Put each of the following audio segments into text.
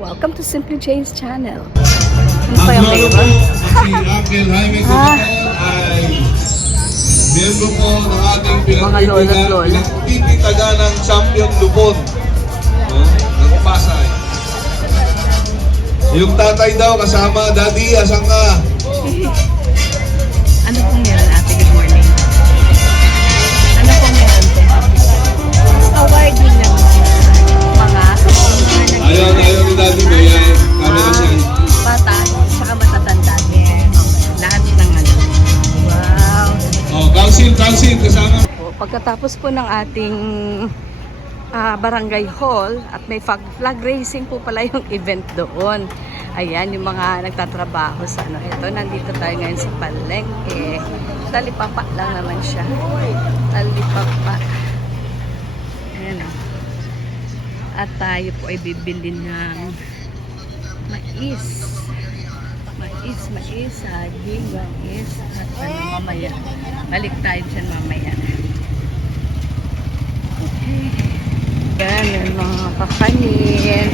Welcome to Simply Jane's channel. Ano Ang pa yung lolo flavor? po, si Uncle Jaime Coronel ay miyembro po ng ating pinagtititaga ng Champion Lupon ng Pasay. Yung tatay daw kasama, Daddy, asan ka? Ano pong meron, ate? Good morning. Ano pong meron po? Awarding ng mga Ayaw ni Daddy mo yan. Camera siya. bata, saka matatanda. Okay. Lahat ng ano. Wow. Oh, council, kasama. Pagkatapos po ng ating barangay hall at may flag racing po pala yung event doon. Ayan, yung mga nagtatrabaho sa ano. Ito, nandito tayo ngayon sa palengke. Talipapa lang naman siya. Talipapa. Ayan o. At tayo po ay bibili ng mais. Mais, saging, mais. At ano mamaya. Balik tayo dyan mamaya. Okay. Yan, yung mga kakanin.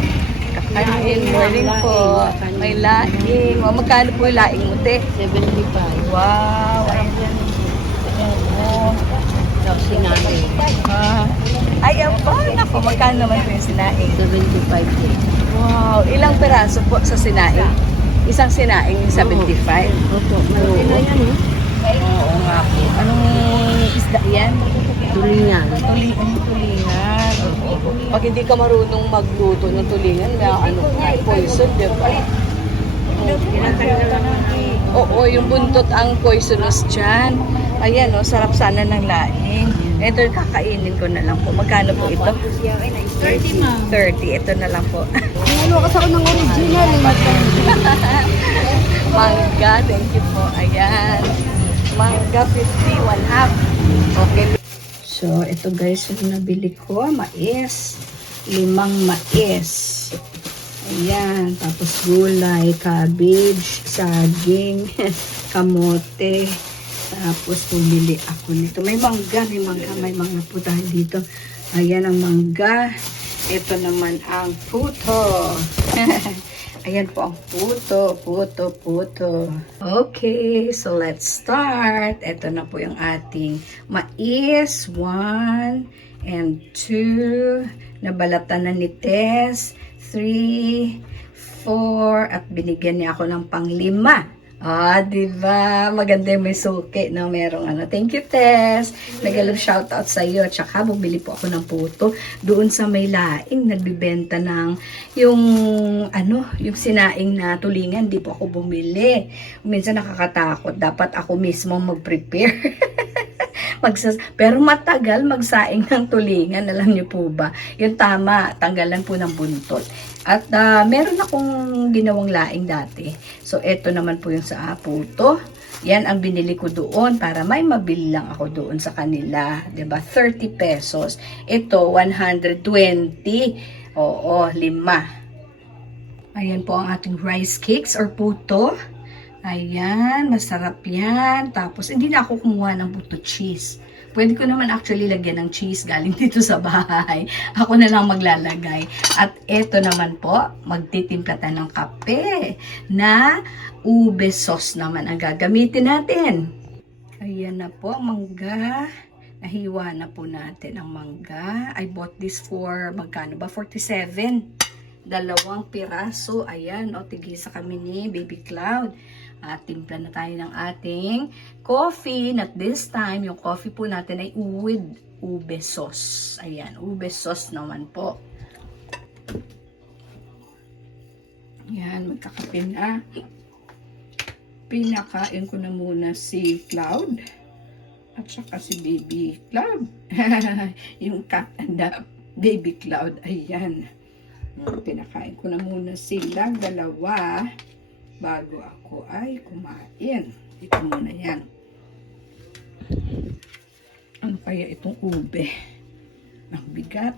Kakanin, morning po. May laing. O, magkano po yung laing mo, te? 75. Wow. Sinaing. Ay, po. Naku, magkano naman po yung sinaing? 75 din. Wow. Ilang peraso po sa sinaing? Isang sinaing, 75. Opo, malaki na yan eh. Oo nga po. Anong isda yan? Tulingan. Tulingan. Pag hindi ka marunong magluto ng tulingan, may ano nga, poison, di ba? Oo, yung buntot ang poisonous dyan. Ayan, oh, sarap sana ng laing. Ito, kakainin ko na lang po. Magkano po ito? 30 ma'am. 30. Ito na lang po. Ano kasi ako ng original eh. Mangga, thank you po. Ayan. Mangga 50, 1/2. Okay. So, ito guys, yung nabili ko, mais. 5 mais. Ayan. Tapos gulay, cabbage, saging, kamote. Tapos pumili ako nito. May mga puta dito. Ayan ang mangga. Ito naman ang puto. Ayan po ang puto. Okay, so let's start. Ito na po yung ating mais. 1 and 2. Nabalatan na ni Tess. 3, 4. At binigyan niya ako ng pang-5. Diba? Maganda yung may suki na merong ano. Thank you, Tess. Nagalang shoutout sa iyo. Tsaka, bumili po ako ng puto. Doon sa may laing, nagbibenta ng yung sinaing na tulingan. Di po ako bumili. Minsan nakakatakot. Dapat ako mismo mag-prepare. Pero matagal magsaing ng tulingan. Alam niyo po ba? Yung tama, tanggalan po ng buntot. At meron akong ginawang laing dati. So, eto naman po yung sa puto. Yan ang binili ko doon para may mabili lang ako doon sa kanila. 'Di ba? 30 pesos. Ito, 120. Oo, 5. Ayan po ang ating rice cakes or puto. Ayan, masarap yan. Tapos, hindi na ako kumuha ng puto cheese. Pwede ko naman actually lagyan ng cheese galing dito sa bahay. Ako na lang maglalagay. At eto naman po, magtitimpla tayo ng kape na ube sauce naman ang gagamitin natin. Ayan na po, mangga. Nahiwa na po natin ang mangga. I bought this for, magkano ba? 47. 2 piraso. Ayan, tigisa kami ni Baby Cloud. At timpla na tayo ng ating coffee. Not this time, yung coffee po natin ay with ube sauce. Ayan, ube sauce naman po. Ayan, magkakape na. Pinakain ko na muna si Cloud. At saka si Baby Cloud. Yung cat and the Baby Cloud. Ayan. Pinakain ko na muna silang dalawa bago ako ay kumain. Ito muna yan. Ano kaya itong ube? Ang bigat.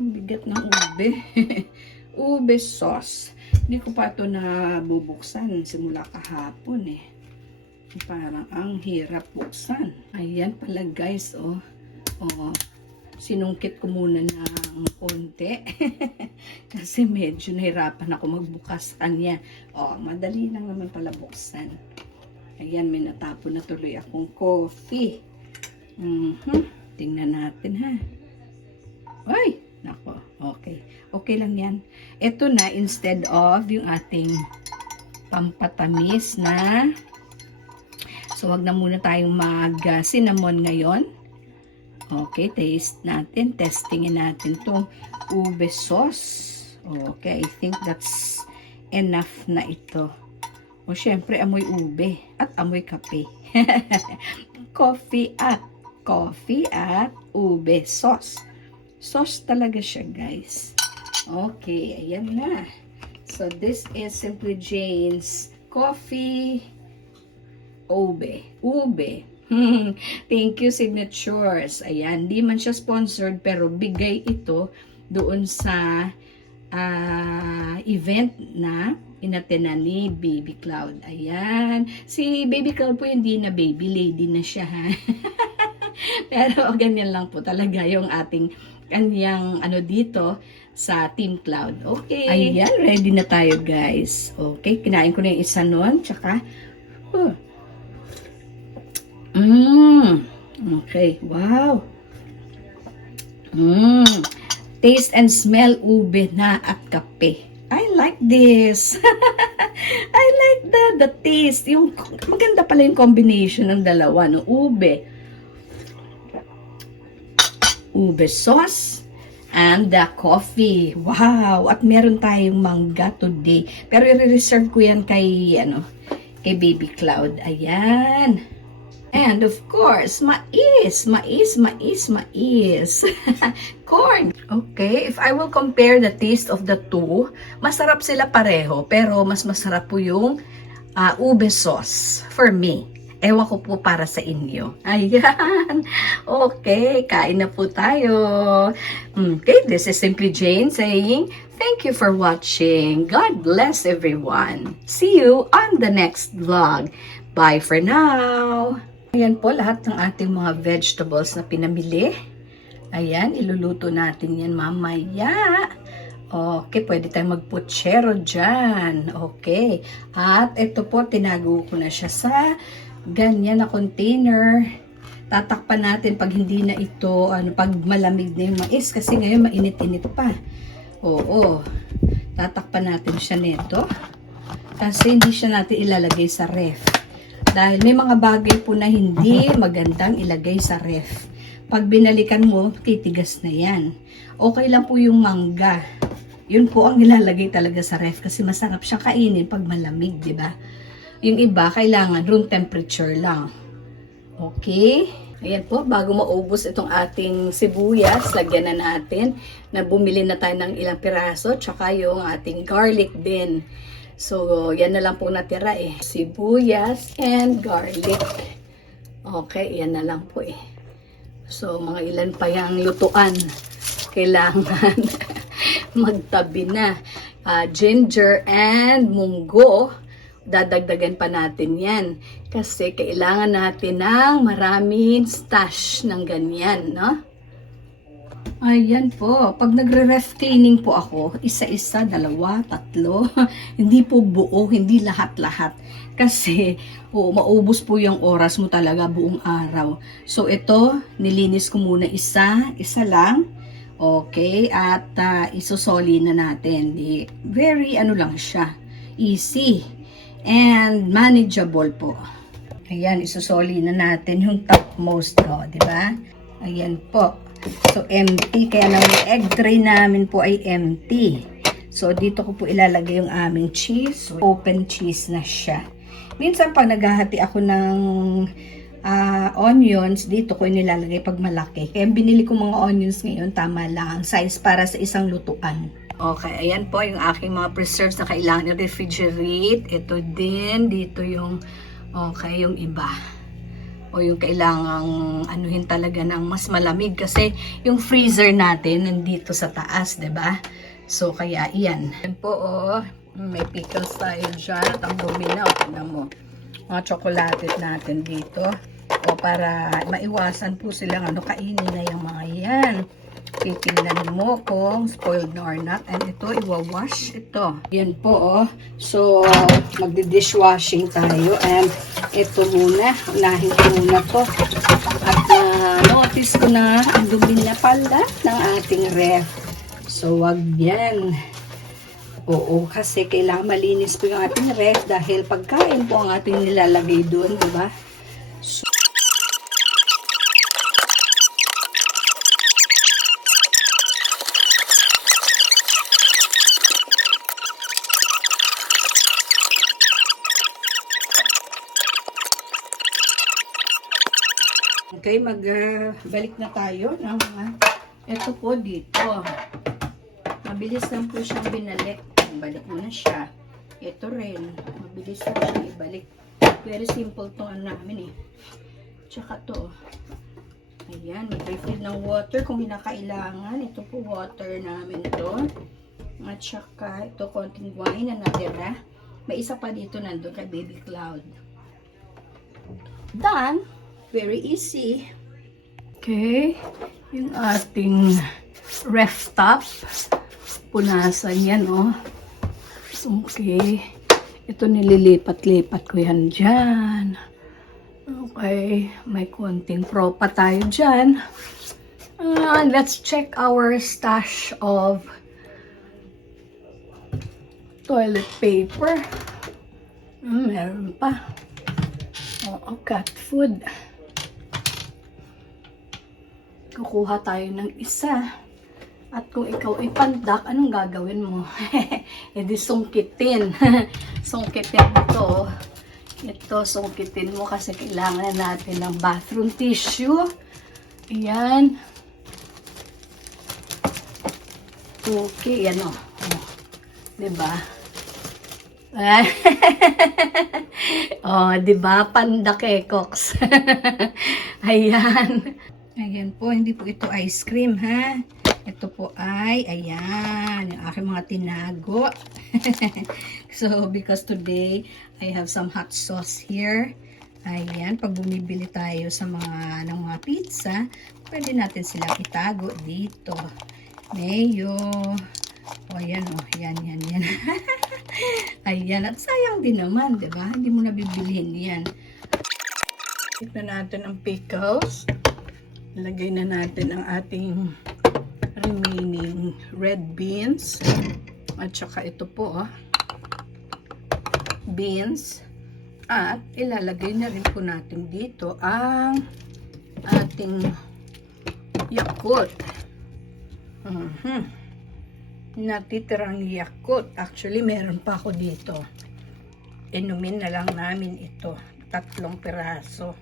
Ang bigat ng ube. Ube sauce. Hindi ko pa ito nabubuksan simula kahapon eh. Parang ang hirap buksan. Ayan pala guys, oh. Oh. sinungkit ko muna ng konti. Kasi medyo nahirapan ako magbukas kanya. Oh, madali lang naman pala buksan. Ayan, may natapon na tuloy akong coffee. Tingnan natin ha. Ay, nako. Okay. Okay lang yan. Ito na, instead of yung ating pampatamis na. So, wag na muna tayong mag-cinnamon ngayon. Okay, taste natin. Testingin natin itong ube sauce. Okay, I think that's enough na ito. O, syempre, amoy ube at amoy kape. Coffee at ube sauce. Sauce talaga siya, guys. Okay, ayan na. So, this is Simply Jane's coffee ube. Thank you, Signatures. Ayan, di man siya sponsored, pero bigay ito doon sa event na inatenan ni Baby Cloud. Ayan. Si Baby Cloud po hindi na baby, lady na siya, ha? Pero ganyan lang po talaga yung ating kanyang dito sa Team Cloud. Okay. Ayan, ready na tayo, guys. Okay, kinain ko na yung isa nun. Tsaka, okay, wow. Taste and smell ube na at kape. I like this. I like the taste. Yung maganda pala yung combination ng dalawa, no? Ube sauce and the coffee. Wow! At meron tayong mangga today. Pero i-reserve ko yan kay Baby Cloud. Ayan. And of course, mais. Corn. Okay, if I will compare the taste of the two, masarap sila pareho, pero mas masarap po yung ube sauce for me. Ewan ko po para sa inyo. Ayan. Okay, kain na po tayo. Okay, this is Simply Jane saying, thank you for watching. God bless everyone. See you on the next vlog. Bye for now. Ayan po lahat ng ating mga vegetables na pinamili. Ayan, iluluto natin yan mamaya. Okay, pwede tayong magputsero dyan. Okay. At ito po, tinago ko na siya sa ganyan na container. Tatakpan natin pag hindi na ito, pag malamig na yung mais. Kasi ngayon mainit-init pa. Oo. Tatakpan natin siya nito. Kasi hindi siya natin ilalagay sa ref. Dahil may mga bagay po na hindi magandang ilagay sa ref. Pag binalikan mo, titigas na yan. Okay lang po yung mangga. Yun po ang nilalagay talaga sa ref kasi masarap siya kainin pag malamig, di ba? Yung iba, kailangan room temperature lang. Okay? Ayan po, bago maubos itong ating sibuyas, lagyan na natin na bumili na tayo ng ilang piraso, tsaka yung ating garlic din. So, yan na lang po natira eh. Sibuyas and garlic. Okay, yan na lang po eh. So, mga ilan pa yung lutuan. Kailangan magtabi na. Ginger and munggo. Dadagdagan pa natin yan. Kasi kailangan natin ng maraming stash ng ganyan, no? Ayan po. Pag nagre-ref cleaning po ako, isa-isa, dalawa, tatlo. Hindi po buo, hindi lahat-lahat. Kasi maubos po yung oras mo talaga buong araw. So ito, nilinis ko muna isa lang. Okay, at isusoli na natin. Very lang siya. Easy and manageable po. Ayan, isusoli na natin yung topmost ko, di ba? Ayan po. So, empty. Kaya naman yung egg tray namin po ay empty. So, dito ko po ilalagay yung aming cheese. Open cheese na siya. Minsan, pag naghahati ako ng onions, dito ko nilalagay pag malaki. Kaya binili ko mga onions ngayon, tama lang. Size para sa isang lutuan. Okay, ayan po yung aking mga preserves na kailangan i-refrigerate. Ito din, dito yung, okay, yung iba. O yung kailangang anuhin talaga ng mas malamig kasi yung freezer natin nandito sa taas, 'di ba? So kaya iyan. Yan po may pickles tayo diyan at ang luminaw, tingnan mo. Mga chocolate natin dito o para maiwasan po silang kainin na yung mga Ayan. Titingnan mo kung spoiled na or not. And ito, iwawash ito. Yan po, oh. So, magdi-dishwashing tayo. And ito muna. Unahin ko muna to. At notice ko na ang dumi na pala ng ating ref. So, wag yan. Oo, kasi kailangan malinis po yung ating ref dahil pagkain po ang ating nilalagay doon, diba? So, okay, balik na tayo ng ito po dito. Mabilis lang po siyang binalik. Balik mo na siya. Ito rin. Mabilis lang siyang ibalik. Very simple to namin eh. Tsaka to. Ayan, mag-refill ng water kung hinakailangan. Ito po water namin to. At tsaka ito konting wine na natira. May isa pa dito nandun kay Baby Cloud. Done. Very easy. Okay. Yung ating ref top. Punasan yan, oh. Okay. Ito nililipat-lipat ko yan dyan. Okay. May konting propa tayo dyan. Let's check our stash of toilet paper. Meron pa. Oo, cat food. Kukuha tayo ng isa. At kung ikaw ay pandak, anong gagawin mo? E di sungkitin. Sungkitin ito. Ito, sungkitin mo kasi kailangan natin ng bathroom tissue. Ayan. Okay, ano. Diba? Oh, diba? Pandak eh, Cox. Ayan. Ayan po, hindi po ito ice cream, ha? Ito po ay, ayan, yung aking mga tinago. So, because today, I have some hot sauce here. Ayan, pag bumibili tayo sa ng mga pizza, pwede natin silang itago dito. Mayo. O, ayan, o. Yan. Ayan, at sayang din naman, diba? Hindi mo na bibilihin yan. Tignan natin ang pickles. Ilagay na natin ang ating remaining red beans. At saka ito po, oh, beans. At ilalagay na rin po natin dito ang ating Yakult. Natitirang Yakult. Actually, meron pa ako dito. Inumin na lang namin ito. 3 piraso.